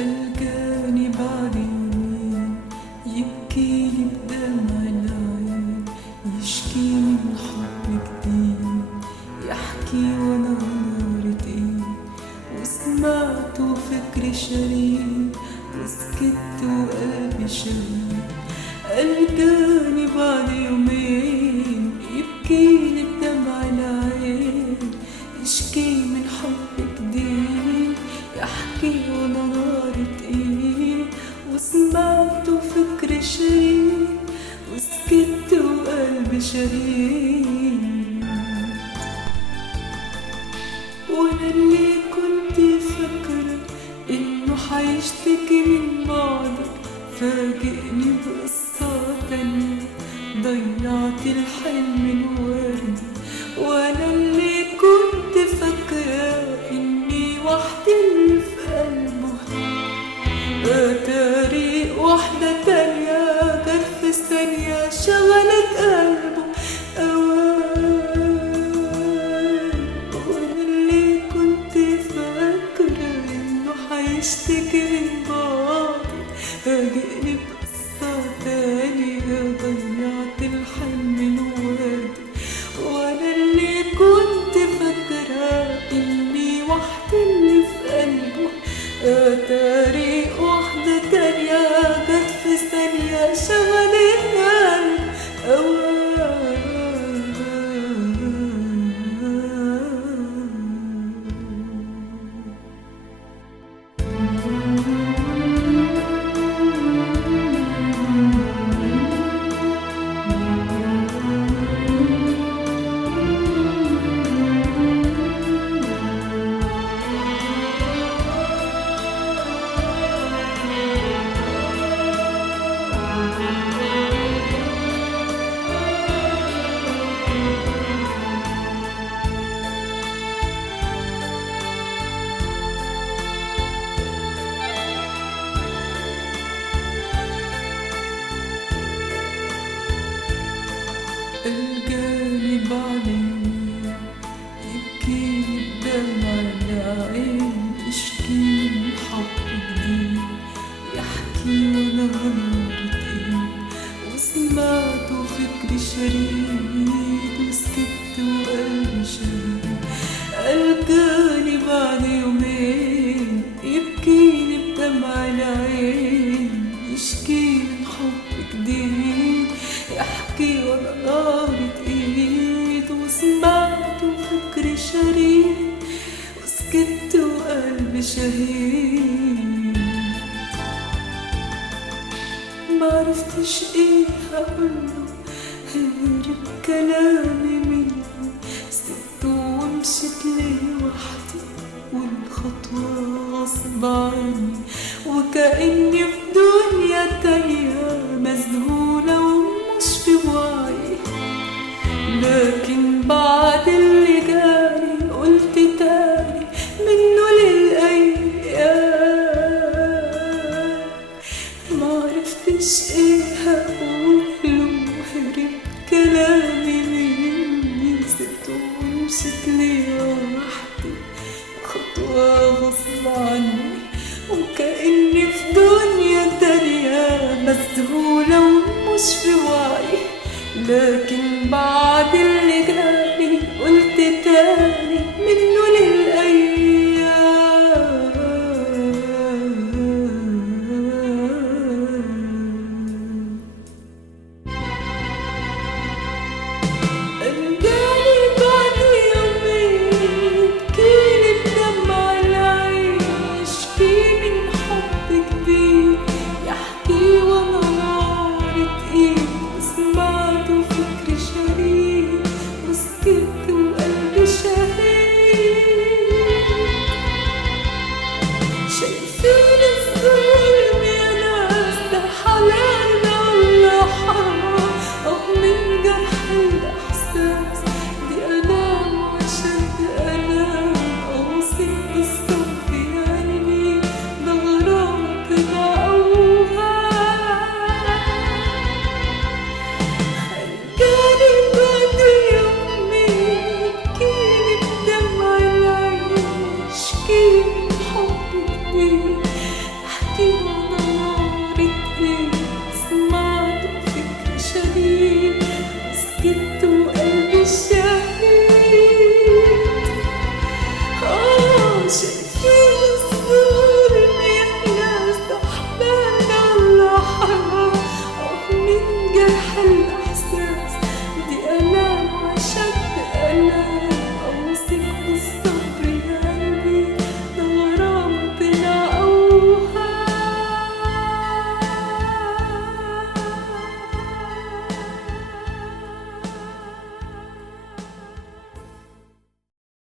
ألقاني بعد يومين يبكيلي بدمع العين، يشكي من حب جديد، يحكي وانا نارة ايد، وسمعته فكري شريد، وسكت وقلبي شهيد. ألقاني بعد يومين يبكيلي بدمع العين، يشكي من حب جديد، يحكي وانا نارة ايد، وسمعته فكري شريد، وسكت وقلبي شهيد. وانا اللي كنت فاكرة انه حيشتكي من بعدك، فاجئني بقصة تانية ضيعت الحلم الوردي. وانا اللي كنت فاكرة اني وحدي اللي في قلبه، اتاري واحدة تانية جت في ثانية شغلت قلبه وانا اللي كنت فاكرة انه حيشتكي من بعضي، فاجئني بقصة تانية ضيعت الحلم الوردي. وانا اللي كنت فاكرة اني وحدي اللي في قلبه، اتاري واحدة تانية جت في ثانية شغلت قلبه ألقاني بعد يومين يبكيلي بدمع العين، يشكي من حب جديد، يحكي وانا نارة ايد، وسمعته فكري شريد، وسكت وقلبي شهيد. ألقاني بعد يومين يبكيلي بدمع العين، يشكي من حب جديد، يحكي وانا نارة ايد، وسمعته فكري شريد، وسكت وقلبي شهيد. معرفتش ايه هقوله غير بكلامي منه، سبته ومشيت لوحدي والخطوة غصب عني، وكأني في دنيا تانية مذهولة ومش في وعي. لكن بعد اللي جاري قلت تاني منه للأيام، معرفتش ايه هقوله غير كلامي مني، سبته ومشيت لوحدي خطوة غصب عني، وكأني في دنيا تانية مذهولة ومش في وعي. لكن بعد